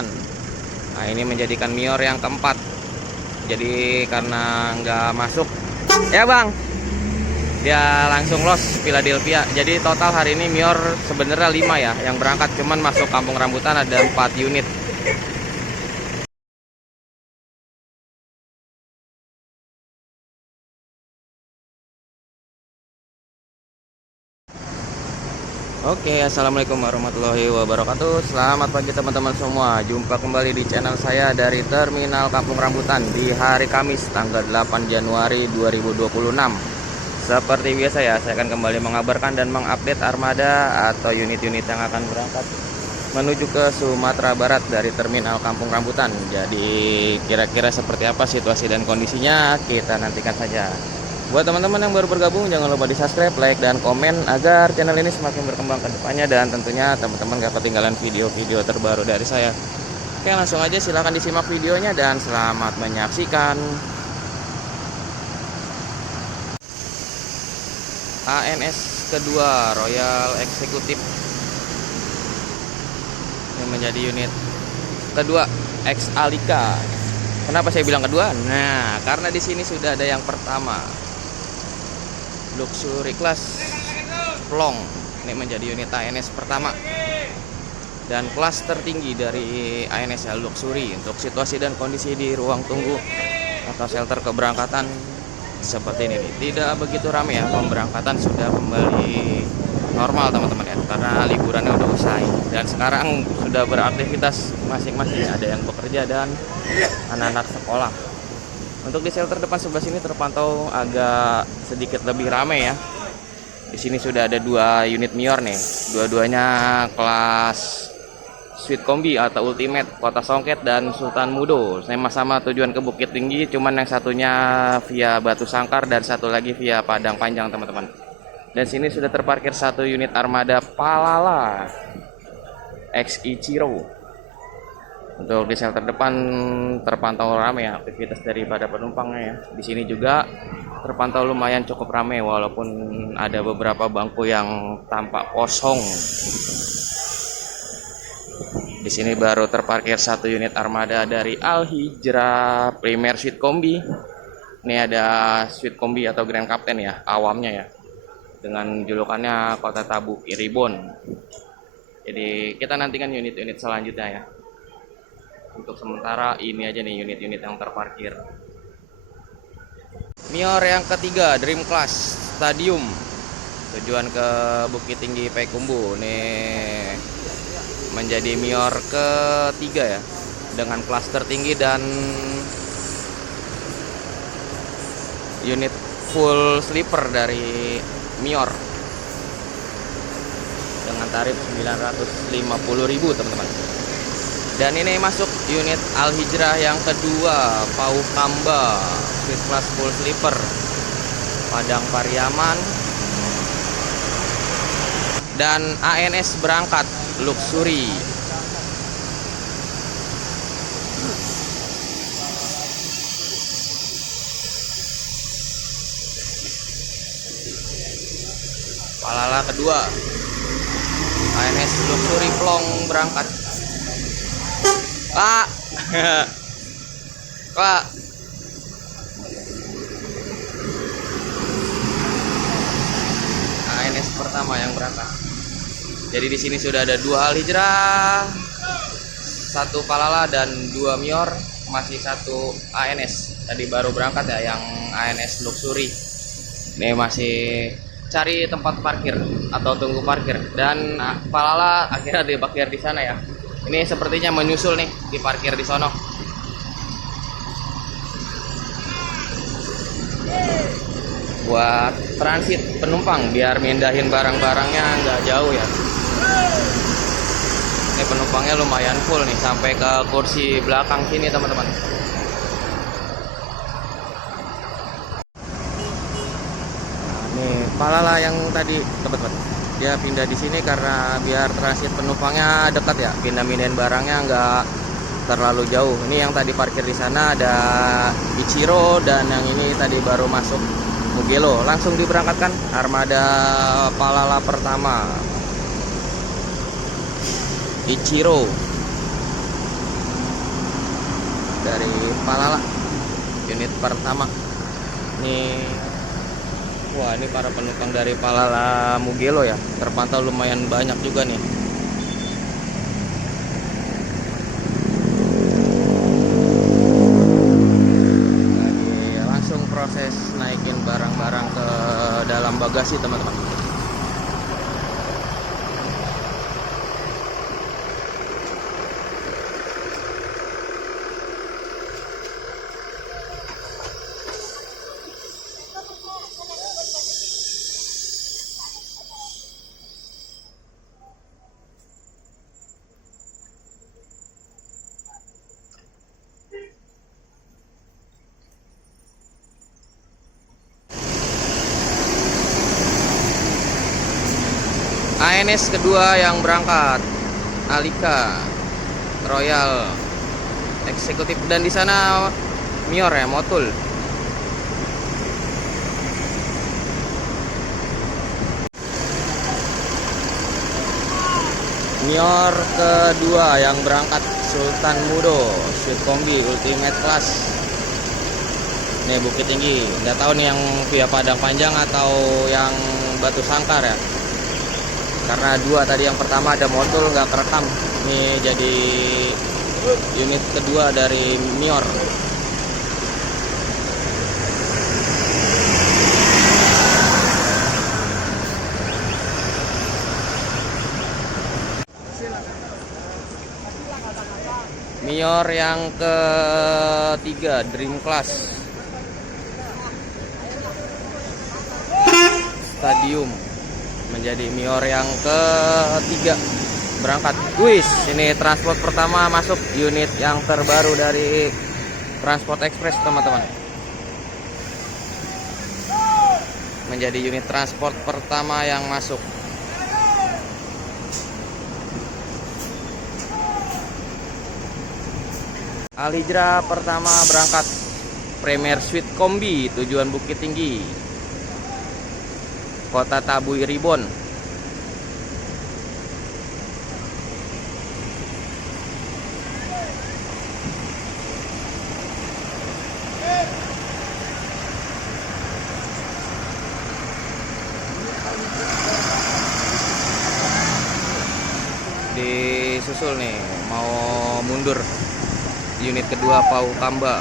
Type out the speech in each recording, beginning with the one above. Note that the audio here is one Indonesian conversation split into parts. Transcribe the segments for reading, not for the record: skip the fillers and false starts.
kemungkinan. Nah, ini menjadikan Mior yang keempat. Jadi karena nggak masuk, ya bang, dia langsung loss Philadelphia. Jadi total hari ini Mior sebenarnya 5 ya yang berangkat, cuman masuk Kampung Rambutan ada 4 unit. Oke, assalamualaikum warahmatullahi wabarakatuh. Selamat pagi teman-teman semua. Jumpa kembali di channel saya dari Terminal Kampung Rambutan di hari Kamis tanggal 8 Januari 2026. Seperti biasa ya, saya akan kembali mengabarkan dan mengupdate armada atau unit-unit yang akan berangkat menuju ke Sumatera Barat dari Terminal Kampung Rambutan. Jadi kira-kira seperti apa situasi dan kondisinya, kita nantikan saja. Buat teman-teman yang baru bergabung, jangan lupa di subscribe, like, dan komen agar channel ini semakin berkembang ke depannya. Dan tentunya teman-teman gak ketinggalan video-video terbaru dari saya. Oke, langsung aja silahkan disimak videonya dan selamat menyaksikan. ANS kedua Royal Executive yang menjadi unit kedua X Alika. Kenapa saya bilang kedua? Nah, karena di sini sudah ada yang pertama. Luxury Class Plong, ini menjadi unit ANS pertama dan kelas tertinggi dari ANS ya, Luxury. Untuk situasi dan kondisi di ruang tunggu atau shelter keberangkatan seperti ini nih. Tidak begitu ramai ya, pemberangkatan sudah kembali normal teman-teman ya, karena liburannya udah usai dan sekarang sudah beraktivitas masing-masing. Ada yang bekerja dan anak-anak sekolah. Untuk di shelter depan sebelah sini terpantau agak sedikit lebih ramai ya. Di sini sudah ada 2 unit Mior nih. Dua-duanya kelas Suite Kombi atau Ultimate, Kota Songket dan Sultan Mudo. Sama-sama tujuan ke Bukit Tinggi, cuman yang satunya via Batu Sangkar dan satu lagi via Padang Panjang teman-teman. Dan sini sudah terparkir 1 unit armada Palala X Ichiro. Untuk di shelter depan terpantau ramai ya aktivitas daripada penumpangnya ya. Di sini juga terpantau lumayan cukup ramai walaupun ada beberapa bangku yang tampak kosong. Di sini baru terparkir 1 unit armada dari Al Hijrah Premier Suite Kombi. Ini ada Suite Kombi atau Grand Captain ya, awamnya ya. Dengan julukannya Kota Tabuk Iribon. Jadi kita nantikan unit-unit selanjutnya ya. Untuk sementara ini aja nih unit-unit yang terparkir. Mior yang ketiga Dream Class Stadium, tujuan ke Bukit Tinggi Payakumbuh. Nih menjadi Mior ketiga ya, dengan kelas tertinggi dan unit full sleeper dari Mior dengan tarif 950.000 teman-teman. Dan ini masuk unit Al Hijrah yang kedua, Pau Kamba Suite Class Full Sleeper Padang Pariaman. Dan ANS berangkat Luxury. Palala kedua ANS Luxury Plong berangkat. Pak, Pak. ANS pertama yang berangkat. Jadi di sini sudah ada 2 Al Hijrah, 1 Palala dan 2 Mior, masih 1 ANS. Tadi baru berangkat ya yang ANS Luxury. Ini masih cari tempat parkir atau tunggu parkir. Dan Palala akhirnya diparkir di sana ya. Ini sepertinya menyusul nih di parkir di sono. Buat transit penumpang biar mindahin barang-barangnya nggak jauh ya. Ini penumpangnya lumayan full nih sampai ke kursi belakang sini teman-teman. Nah, nih Palala yang tadi teman-teman. Dia pindah di sini karena biar transit penumpangnya dekat ya, pindah-pindahin barangnya nggak terlalu jauh. Ini yang tadi parkir di sana ada Ichiro dan yang ini tadi baru masuk Mugello. Langsung diberangkatkan armada Palala pertama Ichiro. dari Palala, unit pertama. Nih, wah ini para penumpang dari Palala Mugello ya, terpantau lumayan banyak juga nih. Lagi langsung proses naikin barang-barang ke dalam bagasi teman-teman. ANS kedua yang berangkat, Alika Royal Eksekutif, dan di sana Mior ya, Motul. Mior kedua yang berangkat, Sultan Mudo Sweet Kombi Ultimate Class. Nih Bukit Tinggi, nggak tahu nih yang via Padang Panjang atau yang Batu Sangkar ya. Karena dua tadi, yang pertama ada Motul nggak kerekam. Ini jadi unit kedua dari Mior. Mior yang ketiga, Dream Class Stadium, menjadi Mior yang ketiga berangkat. Wis, ini transport pertama masuk, unit yang terbaru dari Transport Express teman-teman. Menjadi unit transport pertama yang masuk. Al Hijrah pertama berangkat, Premier Sweet Kombi tujuan Bukit Tinggi, Kota Tabui Ribon. Disusul nih, mau mundur unit kedua Pau Kamba.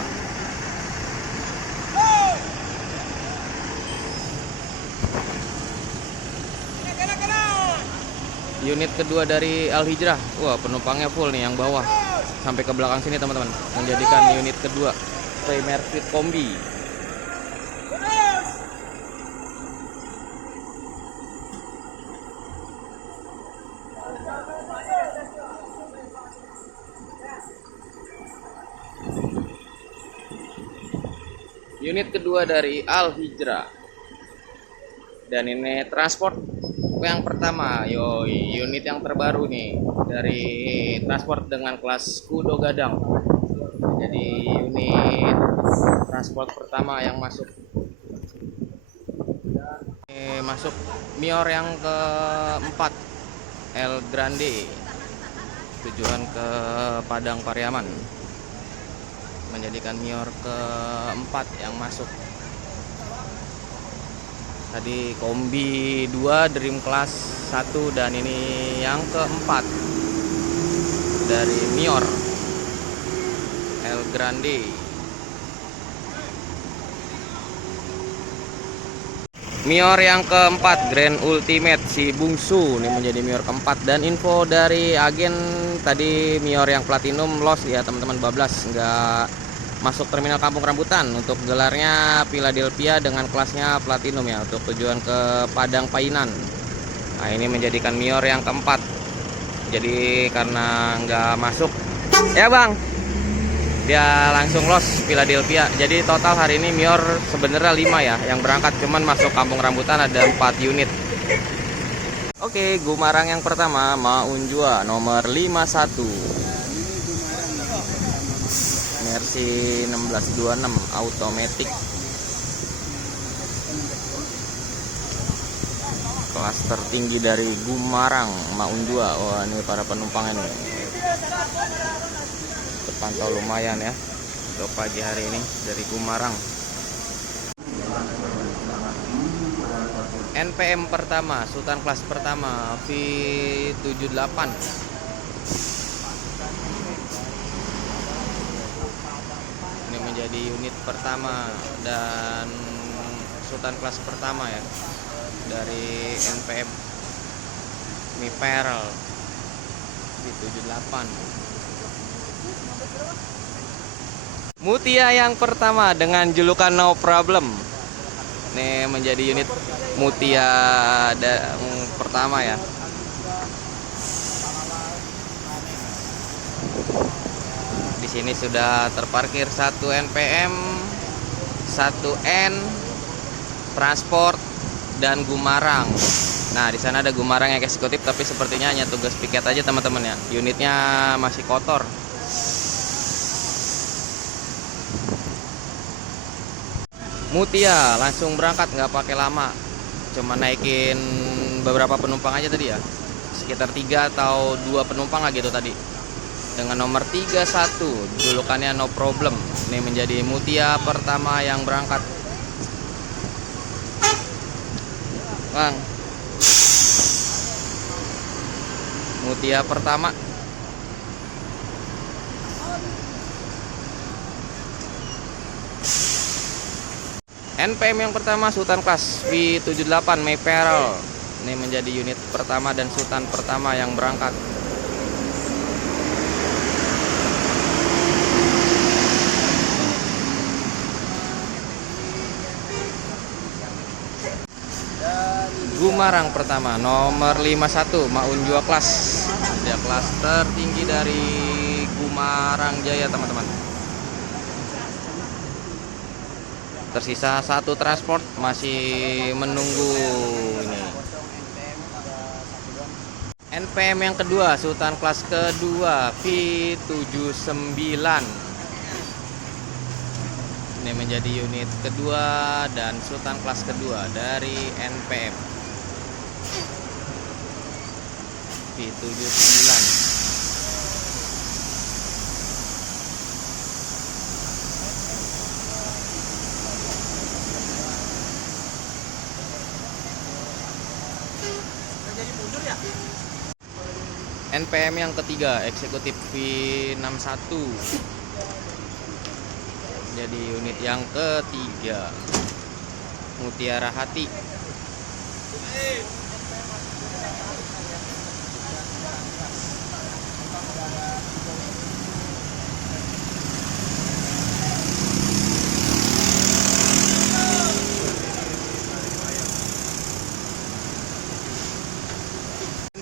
Unit kedua dari Al Hijrah, wah penumpangnya full nih yang bawah sampai ke belakang sini teman-teman, menjadikan unit kedua Premier Sweet Kombi. Unit kedua dari Al Hijrah. Dan ini transport yang pertama, yoi, unit yang terbaru nih dari transport dengan kelas Kudo Gadang. Jadi unit transport pertama yang masuk. Ini masuk Mior yang keempat, El Grande tujuan ke Padang Pariaman, menjadikan Mior keempat yang masuk. Tadi Kombi 2, Dream Class 1, dan ini yang keempat dari Mior, El Grande. Mior yang keempat, Grand Ultimate si Bungsu, ini menjadi Mior keempat. Dan info dari agen tadi, Mior yang Platinum loss ya teman-teman, bablas, nggak masuk terminal Kampung Rambutan. Untuk gelarnya Philadelphia dengan kelasnya Platinum ya, untuk tujuan ke Padang Painan. Nah ini menjadikan Mior yang keempat. Jadi karena nggak masuk ya bang, dia langsung loss Philadelphia. Jadi total hari ini Mior sebenarnya 5 ya yang berangkat, cuman masuk Kampung Rambutan ada 4 unit. Oke, Gumarang yang pertama, Maunjua nomor 51, Mercy 1626 automatic, kelas tertinggi dari Gumarang, Maunjua. Wah ini para penumpangnya nih, terpantau lumayan ya. untuk pagi hari ini dari Gumarang. NPM pertama, Sultan kelas pertama V78. Ini menjadi unit pertama dan Sultan kelas pertama ya dari NPM Miperl V78. Mutia yang pertama dengan julukan No Problem. Ini menjadi unit Mutia pertama ya. Di sini sudah terparkir 1 NPM, 1 N, Transport dan Gumarang. Nah, di sana ada Gumarang yang eksekutif, tapi sepertinya hanya tugas piket aja teman-teman ya. Unitnya masih kotor. Mutia langsung berangkat, nggak pakai lama, cuma naikin beberapa penumpang aja tadi ya, sekitar 3 atau 2 penumpang lah gitu tadi, dengan nomor 31 julukannya No Problem. Ini menjadi Mutia pertama yang berangkat. Bang, Mutia pertama. NPM yang pertama Sultan kelas V78 Miperl. Ini menjadi unit pertama dan Sultan pertama yang berangkat. Gumarang pertama nomor 51 Maunjua kelas. Dia kelas tertinggi dari Gumarang Jaya teman-teman. Tersisa 1 transport masih menunggu ini. NPM yang kedua Sultan kelas kedua V79. Ini menjadi unit kedua dan Sultan kelas kedua dari NPM V79. NPM yang ketiga eksekutif V61. Jadi unit yang ketiga Mutiara Hati.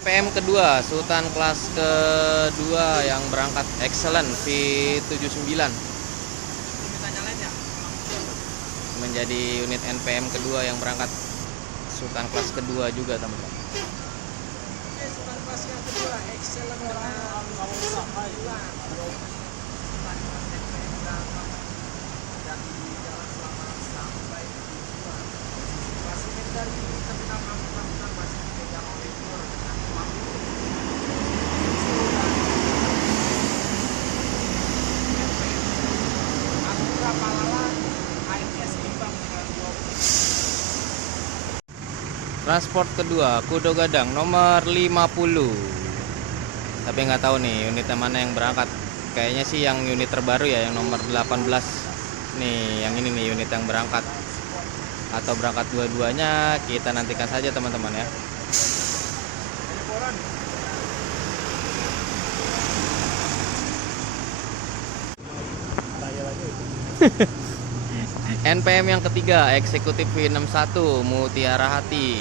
NPM kedua Sultan kelas kedua yang berangkat Excellent V79. Menjadi unit NPM kedua yang berangkat Sultan kelas kedua juga teman-teman. Sultan kelas yang kedua Excellent dengan Transport kedua Kudo Gadang nomor 50. Tapi nggak tahu nih unitnya mana yang berangkat. Kayaknya sih yang unit terbaru ya, yang nomor 18. Nih, yang ini nih unit yang berangkat. Atau berangkat dua-duanya, kita nantikan saja teman-teman ya. NPM yang ketiga eksekutif V61 Mutiara Hati.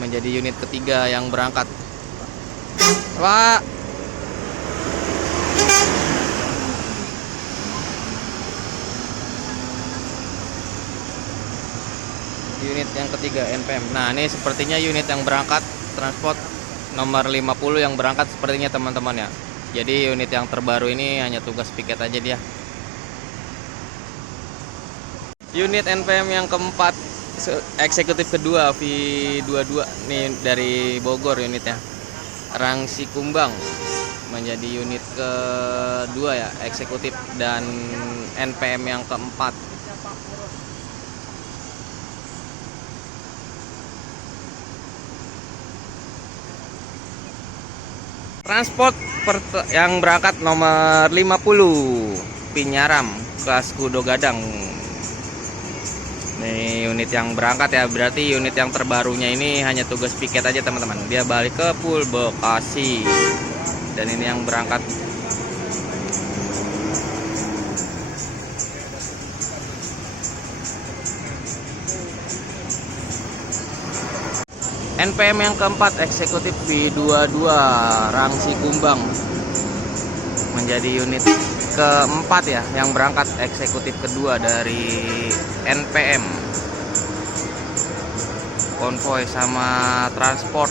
Menjadi unit ketiga yang berangkat. Pak, unit yang ketiga NPM. Nah, ini sepertinya unit yang berangkat transport nomor 50 yang berangkat sepertinya teman-teman ya. Jadi unit yang terbaru ini hanya tugas piket aja dia. Unit NPM yang keempat eksekutif kedua V22 nih dari Bogor unitnya. Rangsi Kumbang menjadi unit kedua ya, eksekutif, dan NPM yang keempat. Transport yang berangkat nomor 50 Pinyaram kelas Kudo Gadang. Nih unit yang berangkat ya, berarti unit yang terbarunya ini hanya tugas piket aja teman-teman. Dia balik ke Pul Bekasi. Dan ini yang berangkat. NPM yang keempat eksekutif B22 Rangsi Kumbang menjadi unit keempat ya, yang berangkat eksekutif kedua dari NPM. Konvoy sama transport